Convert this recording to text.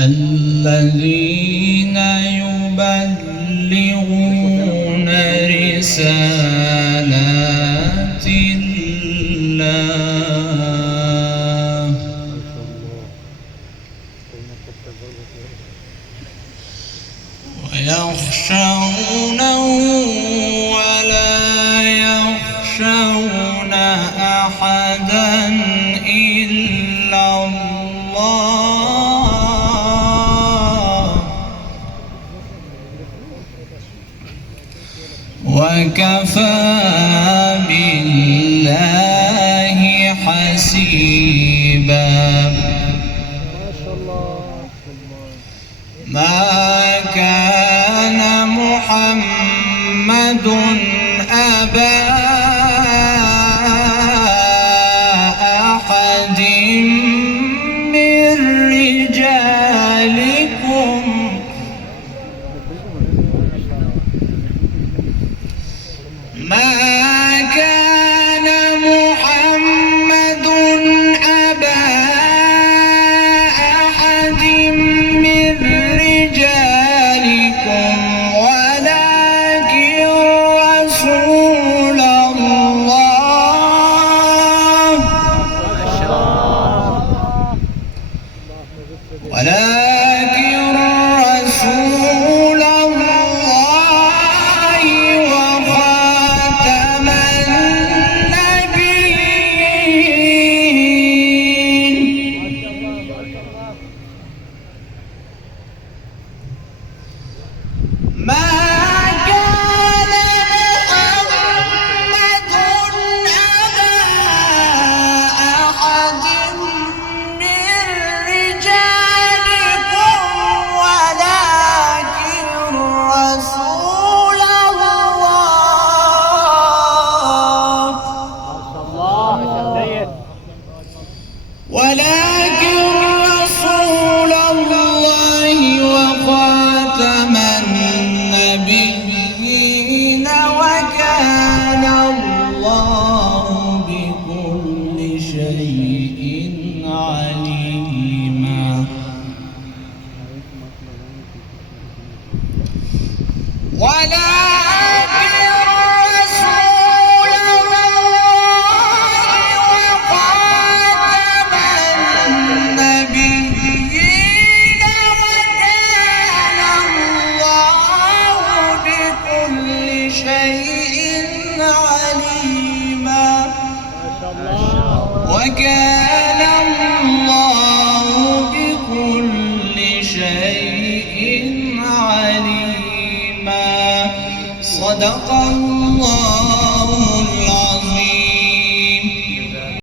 الذين يبلغون رسالات الله ويخشونه ولا يخشون أحدا إلا الله وكفى بالله حسيبا. ما كان محمد أبا أحد من رجالكم ما كان محمد أبا أحد من رجالكم ولكن رسول الله ولكن رسول الله وخاتم النبيين. ما كان محمد أبا أحد من رجالكم ولكن رسول الله وخاتم النبيين وكان الله بكل شيء عليما. ولكن رسول الله وخاتم النبيين وكان الله بكل شيء عليما. وكان الله بكل شيء عليما. صدق الله.